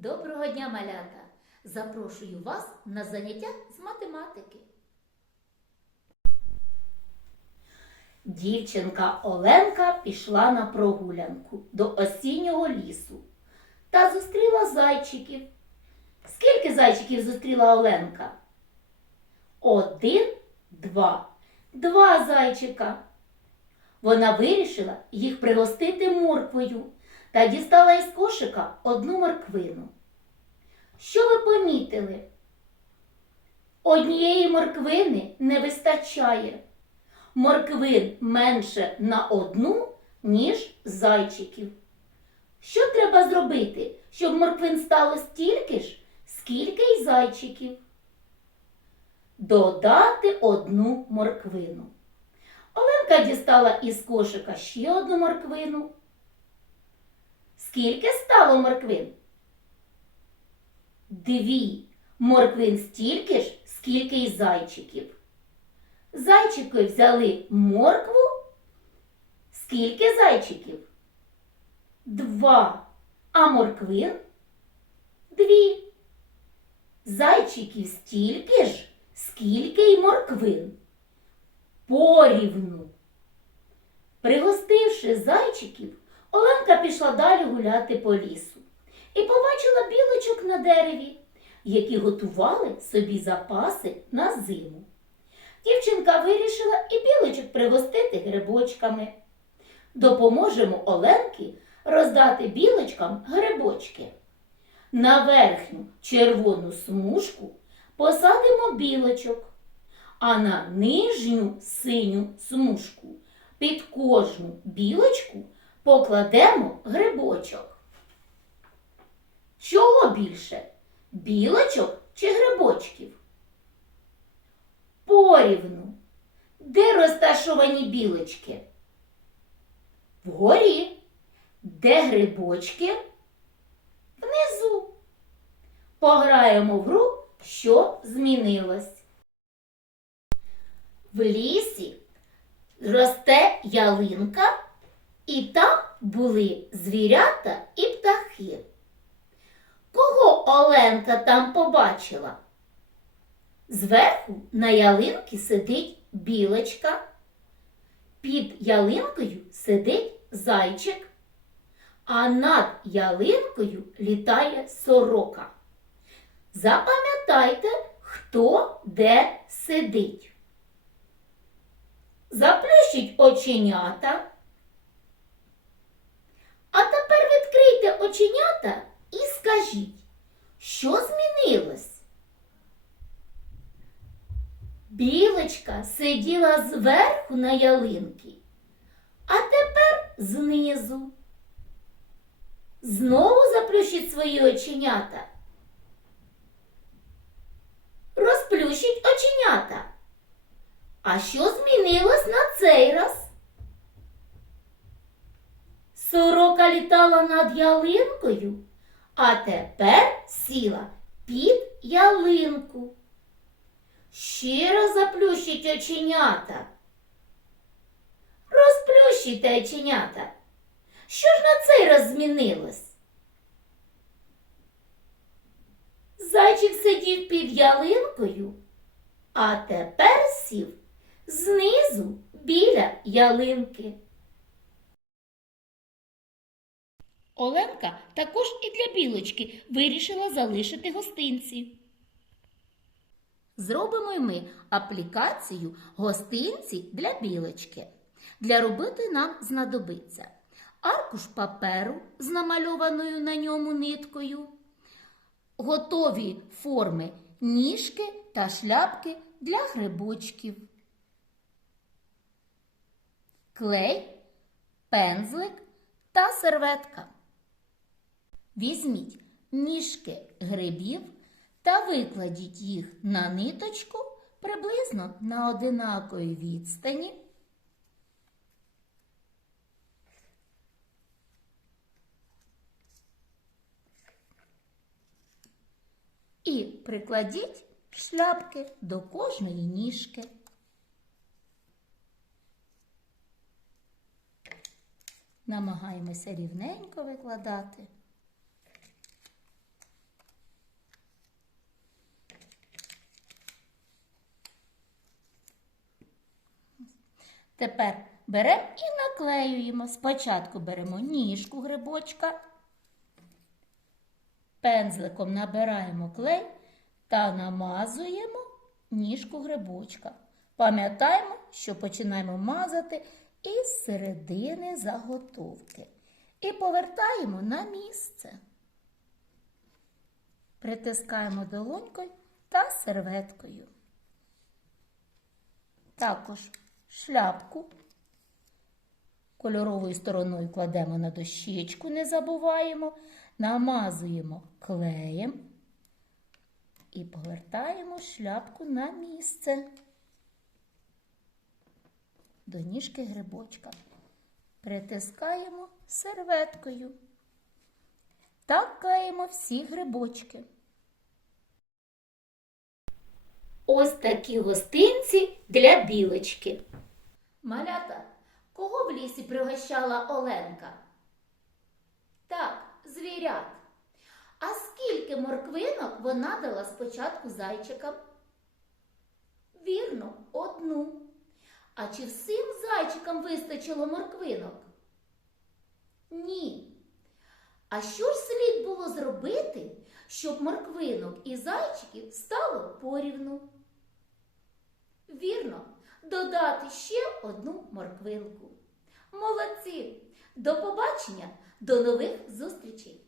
Доброго дня, малята! Запрошую вас на заняття з математики. Дівчинка Оленка пішла на прогулянку до осіннього лісу та зустріла зайчиків. Скільки зайчиків зустріла Оленка? Один, два. Два зайчика. Вона вирішила їх пригостити морквою та дістала із кошика одну морквину. Що ви помітили? Однієї морквини не вистачає. Морквин менше на одну, ніж зайчиків. Що треба зробити, щоб морквин стало стільки ж, скільки й зайчиків? Додати одну морквину. Оленка дістала із кошика ще одну морквину. Скільки стало морквин? Дві. Морквин стільки ж, скільки й зайчиків. Зайчики взяли моркву. Скільки зайчиків? Два. А морквин? Дві. Зайчиків стільки ж, скільки й морквин. Порівну. Пригостивши зайчиків, Оленка пішла далі гуляти по лісу і побачила білочок на дереві, які готували собі запаси на зиму. Дівчинка вирішила і білочок пригостити грибочками. Допоможемо Оленки роздати білочкам грибочки. На верхню червону смужку посадимо білочок, а на нижню синю смужку під кожну білочку покладемо грибочок. Чого більше? Білочок чи грибочків? Порівну. Де розташовані білочки? Вгорі. Де грибочки? Внизу. Пограємо в гру, що змінилось. В лісі росте ялинка, і там були звірята і птахи. Кого Оленка там побачила? Зверху на ялинці сидить білочка, під ялинкою сидить зайчик, а над ялинкою літає сорока. Запам'ятайте, хто де сидить. Заплющіть оченята. А тепер відкрийте оченята і скажіть, що змінилось? Білочка сиділа зверху на ялинці, а тепер знизу. Знову заплющіть свої оченята. Розплющіть оченята. А що змінилось на цей раз? Сорока літала над ялинкою, а тепер сіла під ялинку. Раз заплющіть оченята. Розплющите оченята. Що ж на цей раз змінилось? Зайчик сидів під ялинкою, а тепер сів знизу біля ялинки. Оленка також і для білочки вирішила залишити гостинці. Зробимо й ми аплікацію гостинці для білочки. Для роботи нам знадобиться аркуш паперу з намальованою на ньому ниткою, готові форми ніжки та шляпки для грибочків, клей, пензлик та серветка. Візьміть ніжки грибів та викладіть їх на ниточку приблизно на одинаковій відстані. І прикладіть шляпки до кожної ніжки. Намагаємося рівненько викладати. Тепер беремо і наклеюємо. Спочатку беремо ніжку грибочка, пензликом набираємо клей та намазуємо ніжку грибочка. Пам'ятаємо, що починаємо мазати із середини заготовки. І повертаємо на місце. Притискаємо долонькою та серветкою. Також шляпку кольоровою стороною кладемо на дощечку, не забуваємо, намазуємо клеєм і повертаємо шляпку на місце до ніжки грибочка. Притискаємо серветкою та клеїмо всі грибочки. Ось такі гостинці для білочки. Малята, кого в лісі пригощала Оленка? Так, звірят. А скільки морквинок вона дала спочатку зайчикам? Вірно, одну. А чи всім зайчикам вистачило морквинок? Ні. А що ж слід було зробити, щоб морквинок і зайчиків стало порівну? Вірно, додати ще одну морквинку. Молодці! До побачення, до нових зустрічей!